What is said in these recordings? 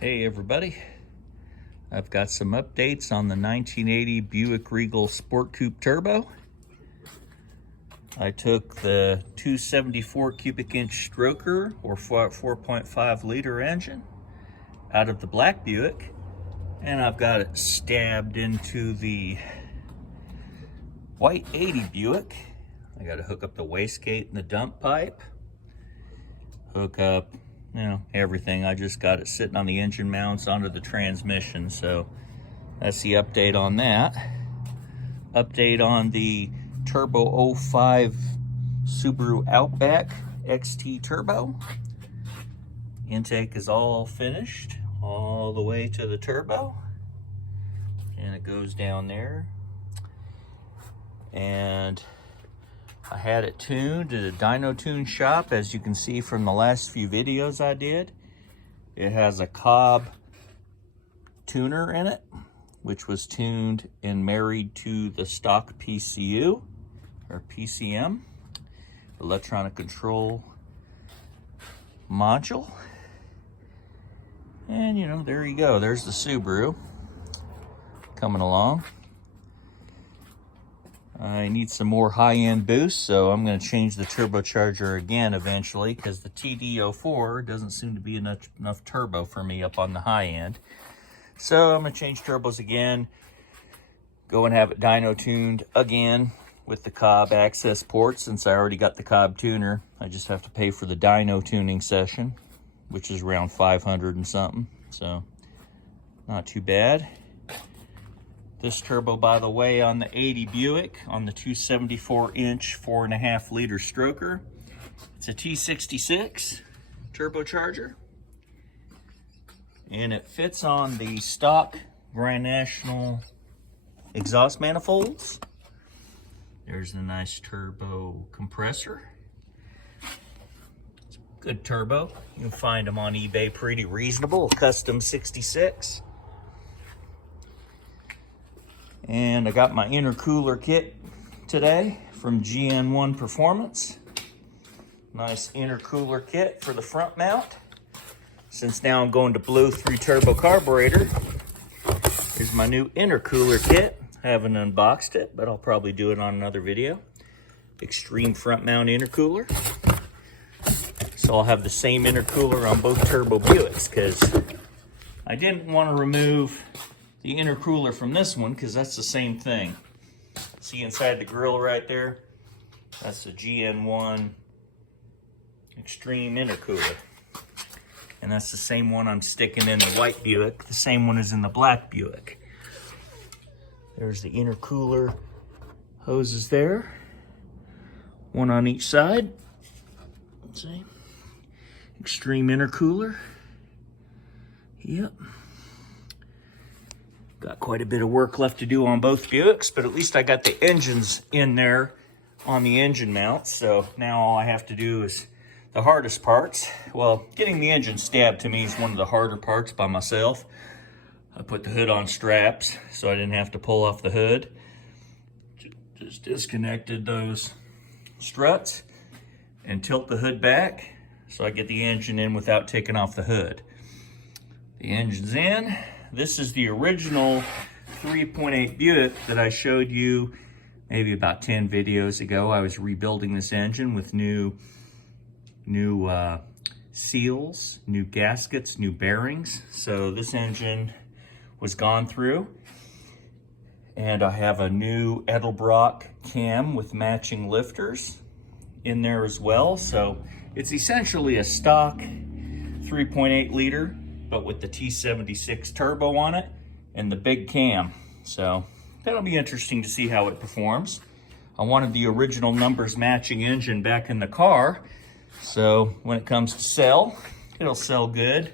Hey everybody, I've got some updates on the 1980 Buick Regal Sport Coupe Turbo. I took the 274 cubic inch stroker or 4.5 liter engine out of the black Buick, and I've got it stabbed into the white 80 Buick. I got to hook up the wastegate and the dump pipe, hook up everything. I just got it sitting on the engine mounts onto the transmission. So that's the update on that. Update on the Turbo 05 Subaru Outback XT Turbo. Intake is all finished, all the way to the turbo. And it goes down there. And I had it tuned at a dyno tune shop, as you can see from the last few videos I did. It has a Cobb tuner in it, which was tuned and married to the stock PCU, or PCM, electronic control module. And there you go, there's the Subaru coming along. I need some more high-end boost, so I'm going to change the turbocharger again eventually, because the TD04 doesn't seem to be enough turbo for me up on the high end. So I'm going to change turbos again, go and have it dyno tuned again with the Cobb access port. Since I already got the Cobb tuner, I just have to pay for the dyno tuning session, which is around 500 and something, so not too bad. This turbo, by the way, on the 80 Buick, on the 274 inch 4.5 liter stroker, it's a T66 turbocharger, and it fits on the stock Grand National exhaust manifolds. There's a nice turbo compressor. It's a good turbo. You can find them on eBay pretty reasonable, custom 66. And I got my intercooler kit today from GN1 Performance. Nice intercooler kit for the front mount. Since now I'm going to blow through turbo carburetor, here's my new intercooler kit. I haven't unboxed it, but I'll probably do it on another video. Extreme front mount intercooler. So I'll have the same intercooler on both turbo Buicks, because I didn't want to remove the intercooler from this one, because that's the same thing. See inside the grill right there? That's the GN1 Extreme intercooler. And that's the same one I'm sticking in the white Buick. The same one is in the black Buick. There's the intercooler hoses there. One on each side. Let's see. Extreme intercooler. Yep. Got quite a bit of work left to do on both Buicks, but at least I got the engines in there on the engine mount. So now all I have to do is the hardest parts. Well, getting the engine stabbed to me is one of the harder parts by myself. I put the hood on straps so I didn't have to pull off the hood. Just disconnected those struts and tilt the hood back so I get the engine in without taking off the hood. The engine's in. This is the original 3.8 Buick that I showed you maybe about 10 videos ago. I was rebuilding this engine with new seals, new gaskets, new bearings. So this engine was gone through. And I have a new Edelbrock cam with matching lifters in there as well. So it's essentially a stock 3.8 liter, but with the T76 turbo on it and the big cam. So that'll be interesting to see how it performs. I wanted the original numbers matching engine back in the car, so when it comes to sell, it'll sell good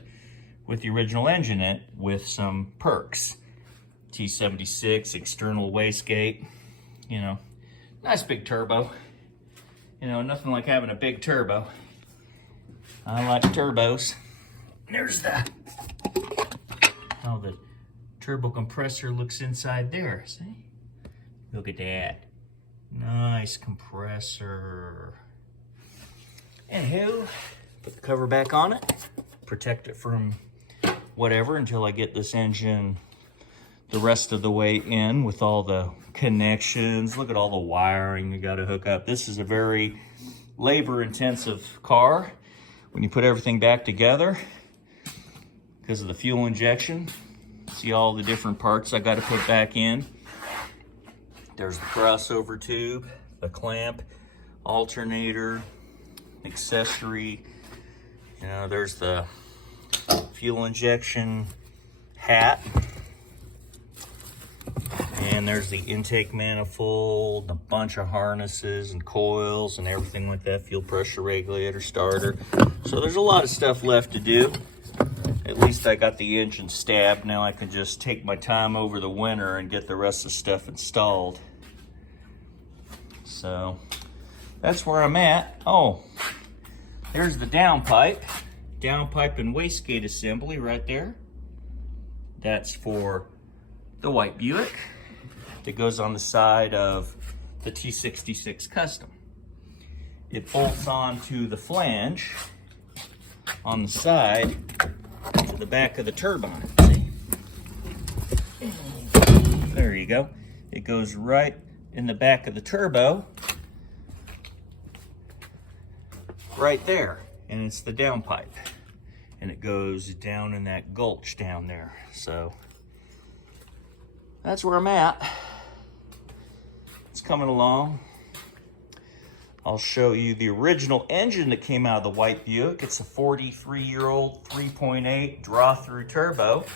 with the original engine in it with some perks. T76, external wastegate, nice big turbo. Nothing like having a big turbo. I like turbos. There's how the turbo compressor looks inside there, see? Look at that. Nice compressor. Anywho, put the cover back on it, protect it from whatever until I get this engine the rest of the way in with all the connections. Look at all the wiring you got to hook up. This is a very labor-intensive car when you put everything back together because of the fuel injection. See all the different parts I got to put back in. There's the crossover tube, the clamp, alternator, accessory. You know, there's the fuel injection hat. And there's the intake manifold, a bunch of harnesses and coils and everything like that, fuel pressure regulator, starter. So there's a lot of stuff left to do. At least I got the engine stabbed. Now I can just take my time over the winter and get the rest of the stuff installed. So that's where I'm at. Oh, there's the downpipe and wastegate assembly right there. That's for the white Buick that goes on the side of the T66 Custom. It bolts onto the flange on the side to the back of the turbine. See? There you go. It goes right in the back of the turbo, right there, and it's the downpipe. And it goes down in that gulch down there. So that's where I'm at. It's coming along. I'll show you the original engine that came out of the white Buick. It's a 43-year-old 3.8 draw-through turbo.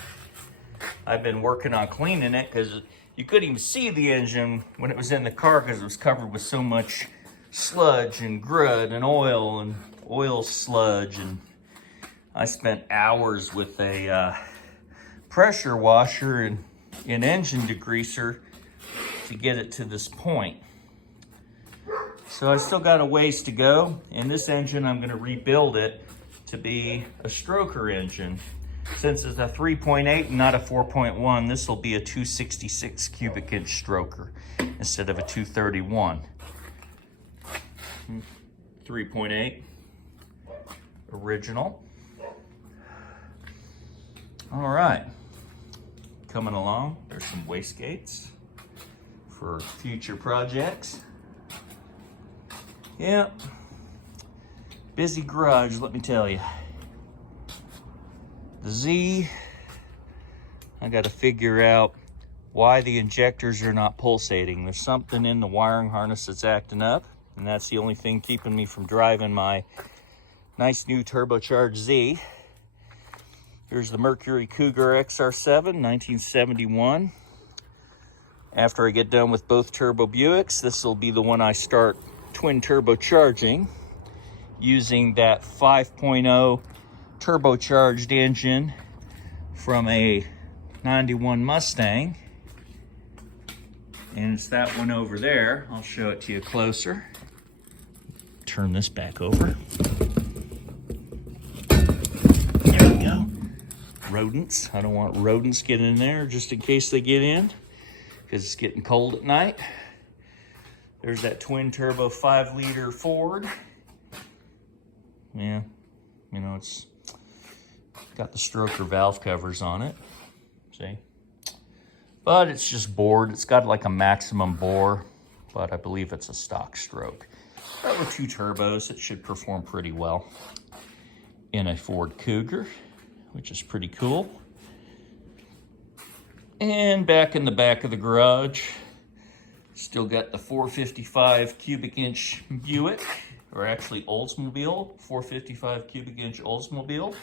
I've been working on cleaning it because you couldn't even see the engine when it was in the car because it was covered with so much sludge and grud and oil sludge. And I spent hours with a pressure washer and an engine degreaser to get it to this point. So I still got a ways to go. And this engine, I'm gonna rebuild it to be a stroker engine. Since it's a 3.8 and not a 4.1, this will be a 266 cubic inch stroker instead of a 231. 3.8 original. All right, coming along. There's some wastegates for future projects. Yep, busy garage, let me tell you. The Z, I got to figure out why the injectors are not pulsating. There's something in the wiring harness that's acting up, and that's the only thing keeping me from driving my nice new turbocharged Z. Here's the Mercury Cougar XR7, 1971. After I get done with both turbo Buicks, this will be the one I start twin turbocharging using that 5.0 turbocharged engine from a 91 Mustang. And it's that one over there. I'll show it to you closer. Turn this back over. There we go. Rodents. I don't want rodents getting in there just in case they get in, because it's getting cold at night. There's that twin turbo 5-liter Ford. Yeah, you know, it's got the stroker valve covers on it, see? But it's just bored. It's got like a maximum bore, but I believe it's a stock stroke. But with 2 turbos, it should perform pretty well in a Ford Cougar, which is pretty cool. And back in the back of the garage, still got the 455 cubic inch Buick, or actually Oldsmobile, 455 cubic inch Oldsmobile,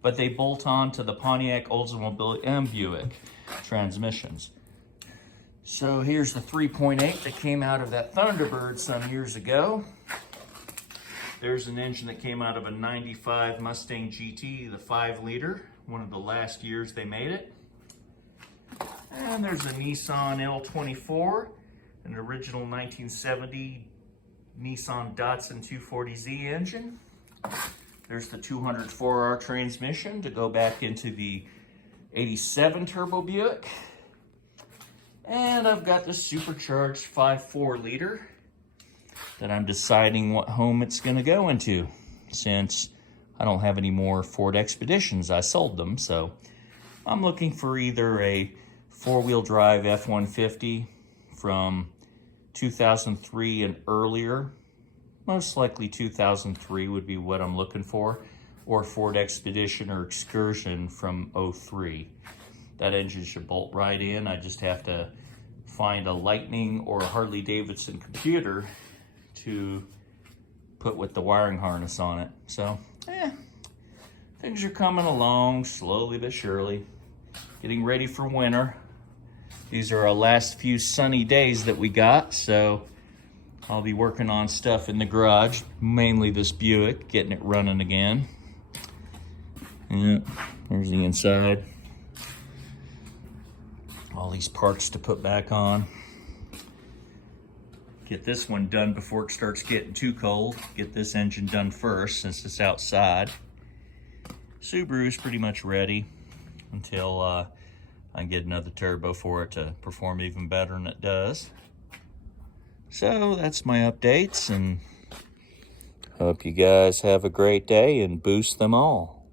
but they bolt on to the Pontiac Oldsmobile and Buick transmissions. So here's the 3.8 that came out of that Thunderbird some years ago. There's an engine that came out of a 95 Mustang GT, the 5-liter, one of the last years they made it. And there's a Nissan L24, an original 1970 Nissan Datsun 240Z engine. There's the 204R transmission to go back into the 87 Turbo Buick. And I've got the supercharged 5.4-liter that I'm deciding what home it's going to go into, since I don't have any more Ford Expeditions. I sold them, so I'm looking for either a four-wheel drive F-150 from 2003 and earlier. Most likely 2003 would be what I'm looking for, or Ford Expedition or Excursion from '03. That engine should bolt right in. I just have to find a Lightning or a Harley Davidson computer to put with the wiring harness on it. So, things are coming along slowly but surely. Getting ready for winter. These are our last few sunny days that we got, so I'll be working on stuff in the garage, mainly this Buick, getting it running again. Yeah, there's the inside. All these parts to put back on. Get this one done before it starts getting too cold. Get this engine done first since it's outside. Subaru's pretty much ready until I can get another turbo for it to perform even better than it does. So that's my updates, and hope you guys have a great day and boost them all.